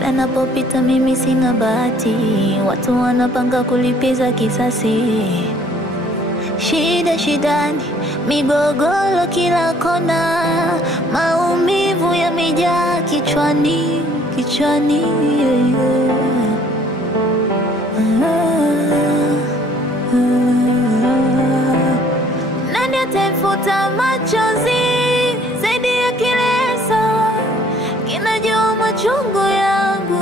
Kila napopita mimi sina bahati, watu wanapanga kulipiza kisasi. Shida shidani, migogoro kila kona, maumivu yamejaa kichwani, kichwani, Nani atafuta machozi zaidi ya kileso kinajua machungu yangu?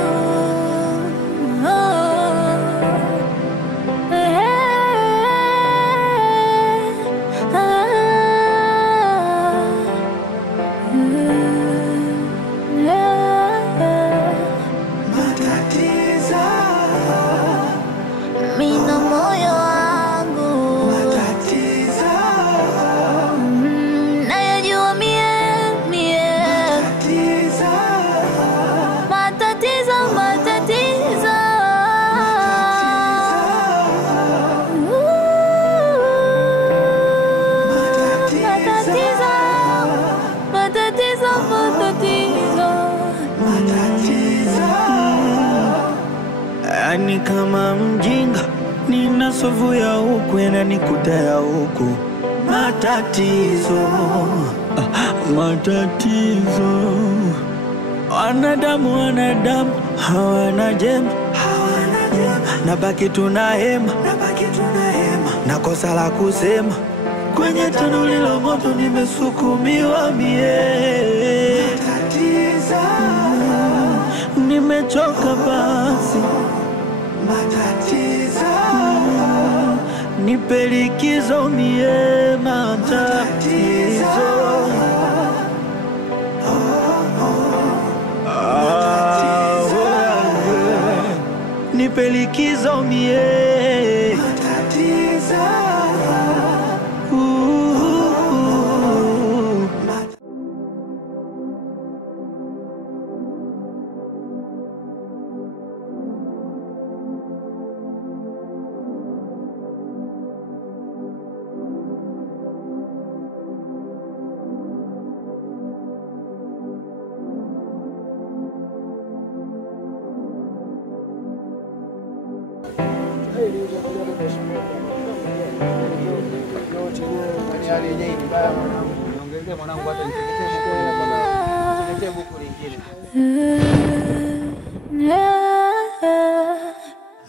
Mina moyo wangu matatizo, nayajua mie matatizo, matatizo, matatizo, matatizo. Ani kama mjinga nina sovu ya huku yananikuta ya huku. Matatizo, matatizo. Wanadamu hawana jema, nabaki tunahema, na kosa la kusema kwenye tanuri la moto nimesukumiwa mie. Matatizo, nimechoka basi. Matatizo, nipe likizo mie. Matatizo, nipe likizo mie. Matatizo,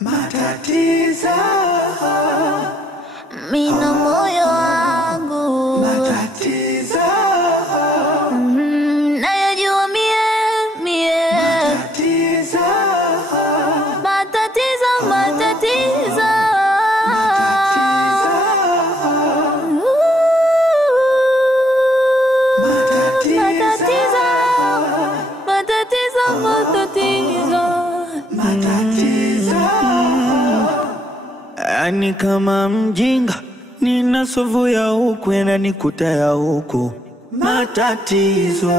matatizo, mina moyo wangu matatizo, nayajua mie matatizo, matatizo, matatizo, matatizo. Ani kama mjinga nina sovu ya huku yananikuta ya huku. Matatizo.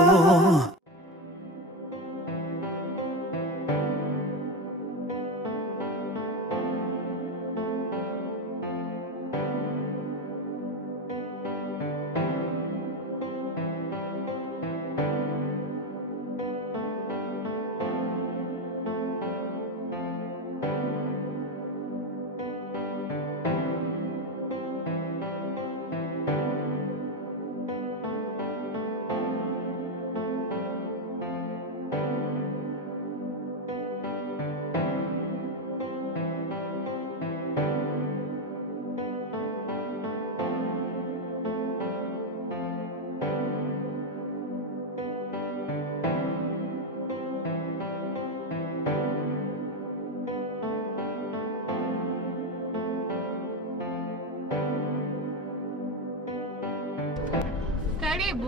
Karibu.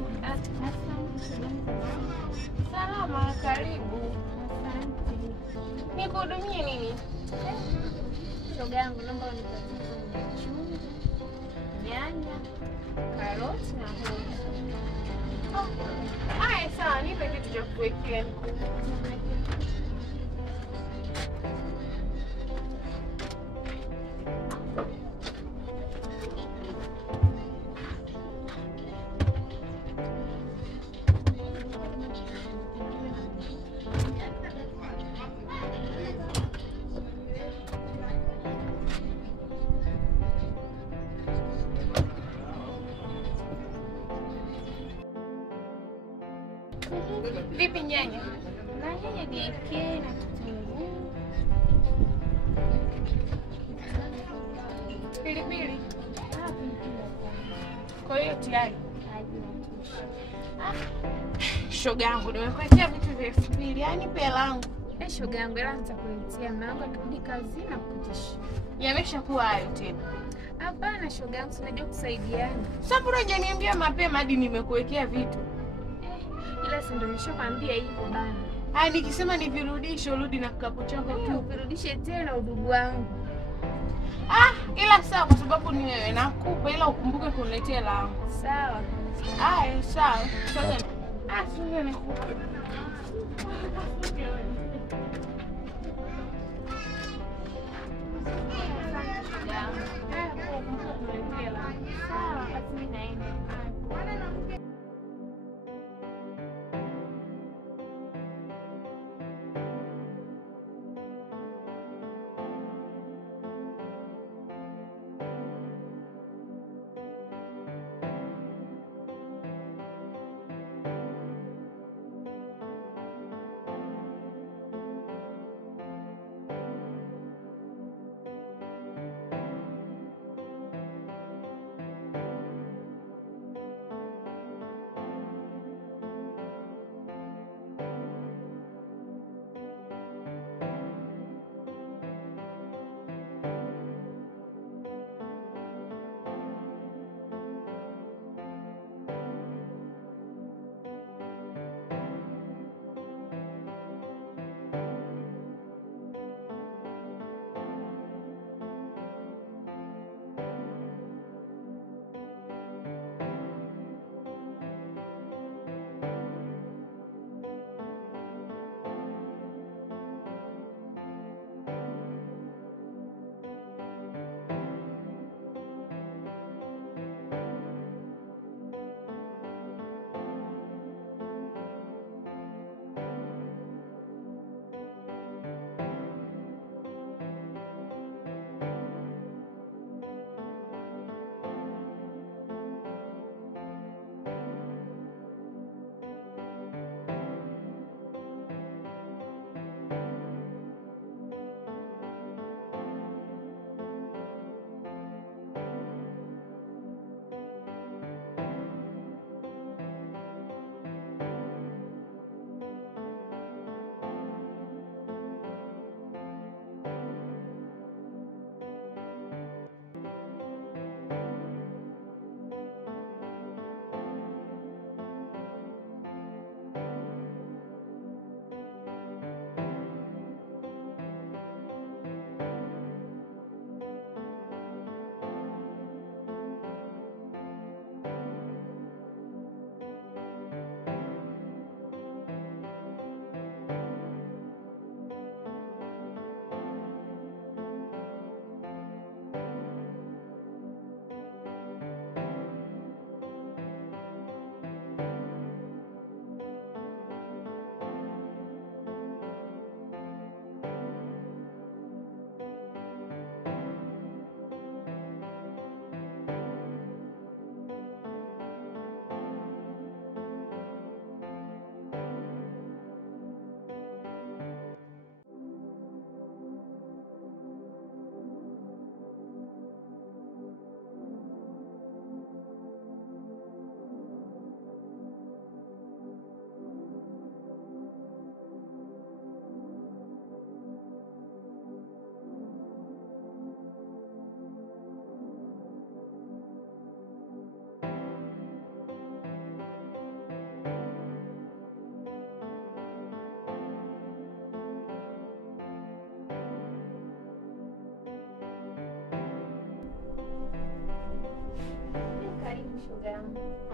Salama, karibu. Asante. Nikuhudumie nini? Shoga yangu, naomba unipatie chumvi, nyanya, karoti na hoho. Haya, sawa, nipe kitu cha kuwekea. Vipi nyanya? Na nyanya DK na kitunguu. Pilipili. Kwa hiyo tayari. Shoga yangu nimekuletea vitu vya 2000, yani pesa langu. Shoga yangu ela nitakuletea mlango akirudi kazi na kukutisha. Yameshakuwa hayo tena. Hapana shoga yangu, tunajua kusaidiana. Sasa mbona hujaniambia mapema hadi nimekuwekea vitu? Ila si ndio nishakwambia hivyo bana. Nikisema nivirudishe urudi na kikapu chako tu. Virudishe tena udugu wangu. Ila sawa kwa sababu ni wewe nakupa, ila ukumbuke kuniletea langu. Sawa. Sawa. Sasa sasa nakupa. Sawa, basi mimi naenda.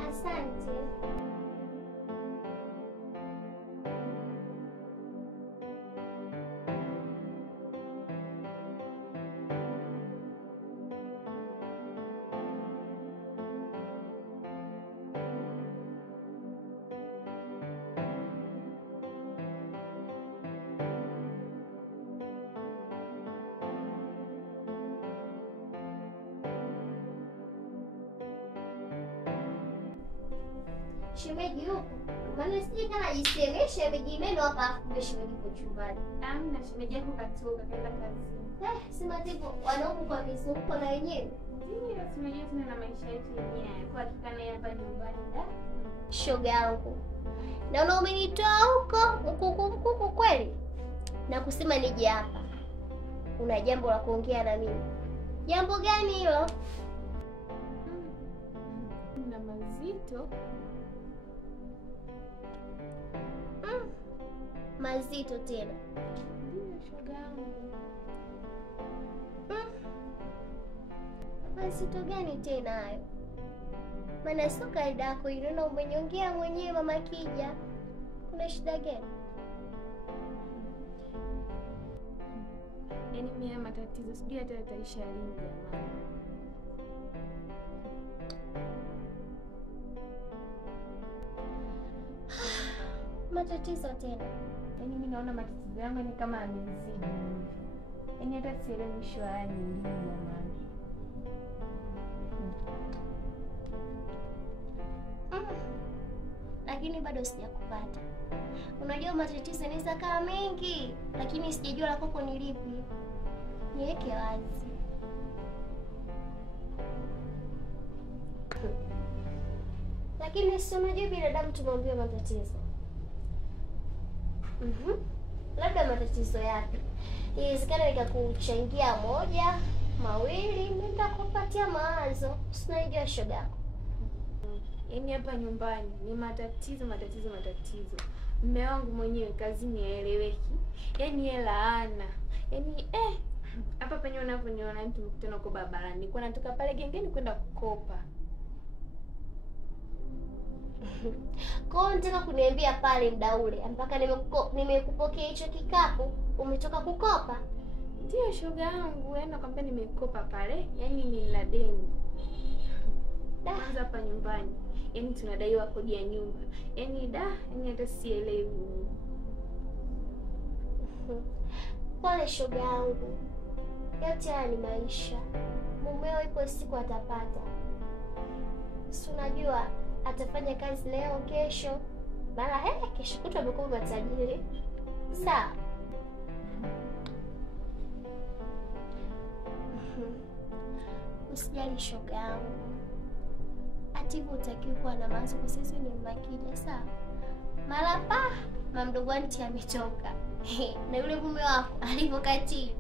Asante. Shemeji yupo. Maana sije kana jisemesha shemeji neno hapa afu shemeji yupo chumbani. Amna, shemeji yako katoka kaenda kazi. Sema hivyo wanaume kwa misuko na wenyewe. Ndio, shemeji tuna na maisha yetu yenyewe. Kwa tukana hapa nyumbani da. Shoga yangu. Na umenitoa huko mkuku kweli? Na kusema nije hapa. Una jambo la kuongea na mimi. Jambo gani hilo? Na mazito. Mazito tena. Ndio shoga yangu. Mazito gani tena hayo? Maana sio kaida yako ile na umenyongea mwenyewe mama Kija. Kuna shida gani? Yaani mimi matatizo sijui hata yataisha lini jamani. Matatizo tena. Yaani mimi naona matatizo yangu ni kama yamezidi. Yaani hata sielewi mwisho haya ni lini jamani. Lakini bado sijakupata. Unajua matatizo yanaweza kaa mengi, lakini sijajua la kwako ni lipi. Niweke wazi. Lakini si unajua binadamu tumeambiwa matatizo. Labda matatizo yapi? Inawezekana nikakuchangia moja, mawili, nitakupatia mawazo. Usinijua shoga yako. Yaani hapa nyumbani ni matatizo. Mume wangu mwenyewe kazini haeleweki. Yaani yeye laana. Yaani hapa penye unavyoniona mtu mkutano huko barabarani. Nilikuwa natoka pale gengeni kwenda kukopa. Kwa hiyo unataka kuniambia pale muda ule mpaka nimekupokea hicho kikapu umetoka kukopa? Ndio shoga yangu, yaani nakwambia nimekopa pale. Yaani nina deni. Kwanza hapa nyumbani. Yaani tunadaiwa kodi ya nyumba. Yaani yaani hata sielewi. Pole shoga yangu. Yote haya ni maisha. Mumeo ipo siku atapata. Si unajua atafanya kazi leo, kesho. Mara kesho kutwa amekuwa matajiri. Sawa. Usijali shoga yangu. Atibu utakiwa kuwa na mawazo kwa sisi ni Makija, sawa? Mara mamdogo anti ametoka. Na yule mume wako alipokatili.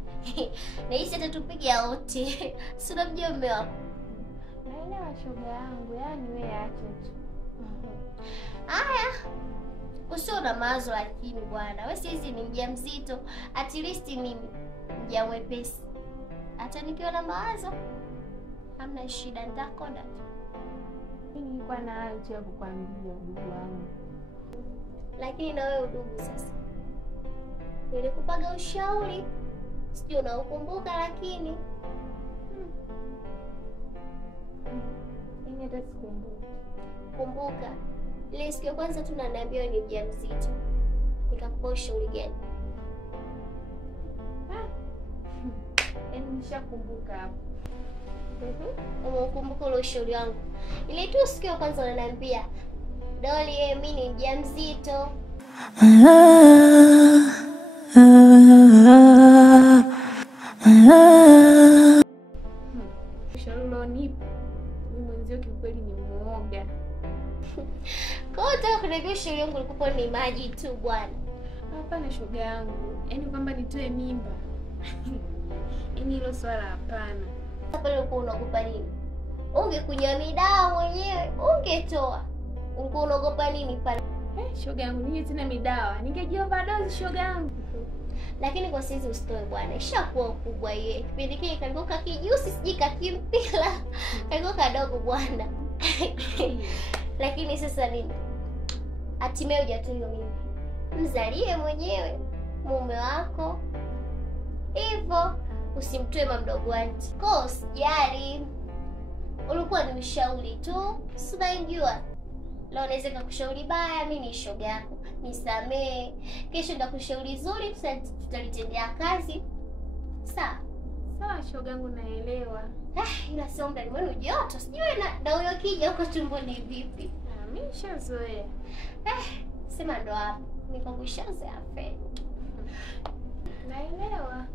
Na hisi atatupiga wote. Si unamjua mume wako? Naelewa shoga yangu, yaani wewe acha tu. Haya. Usio na mawazo lakini bwana. Wewe sisi ni mjamzito. At least mimi mja mwepesi. Hata nikiwa na mawazo hamna shida, nitakonda tu. Mimi nilikuwa na hayo tu ya kukwambia ndugu wangu. Lakini na wewe udugu sasa. Nilikupaga ushauri. Sijui unaukumbuka lakini Mimi hata sikumbuki. Kumbuka. Ile siku ya kwanza tu naniambia ni mjamzito. Nikakupa ushauri gani? Yaani nishakumbuka hapo. Umekumbuka ule ushauri wangu. Ile tu siku ya kwanza unaniambia, "Doli, mimi ni mjamzito." Ushauri ulionipa ni mwenzio kiukweli ni muoga. Kwa hiyo unataka kuniambia ushauri wangu ulikuwa ni maji tu bwana? Hapana shoga yangu. Yaani kwamba nitoe mimba. Yaani hilo swala hapana. Pale ulikuwa unaogopa nini? Ungekunywa midawa mwenyewe, ungetoa. Ulikuwa unaogopa nini pale? Shoga yangu, ninge tena midawa. Ningejiwa overdose shoga yangu. Lakini kwa sisi usitoe bwana. Ishakuwa kubwa yeye. Kipindi kile kalikuwa kakijusi siji kakimpila. Kalikuwa kadogo bwana. Lakini sasa nini? Hatimaye hujatoa mimi. Mzalie mwenyewe mume wako. Hivyo usimtoe mamdogo anti. Kwa usijali. Ulikuwa ni ushauri tu. Sinajua. Leo naweza kukushauri baya, mimi ni shoga yako. Nisamee. Kesho nitakushauri zuri, tutalitendea kazi. Sawa? Sawa shoga yangu, naelewa. Ila sio ndani mwenu joto. Sijui na huyo kija huko tumboni vipi. Mimi nishazoea. Sema ndo hapo. Niko kushazoea Fred. Naelewa.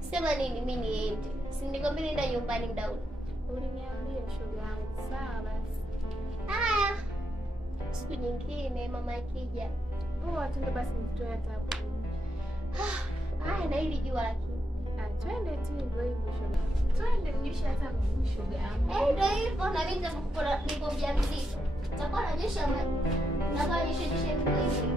Sema nini mimi niende? Si nikwambia nenda nyumbani muda ule. Uliniambia shoga yangu. Sawa basi. Haya. Siku nyingine mama akija. Poa, twende basi nitoe tabu. Haya na hili jua lakini. Twende tu hivyo hivyo shoga. Twende nyosha hata shoga yangu. Ndio hivyo na mimi nitakuwa niko mjamzito. Nitakuwa nanyosha maji. Na kama nyosha hivyo hivyo.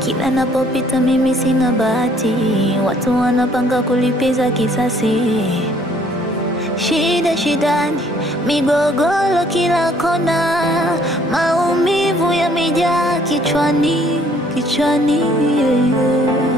Kila napopita mimi sina bahati, watu wanapanga kulipiza kisasi. Shida shidani, migogoro kila kona, maumivu yamejaa kichwani, yeah.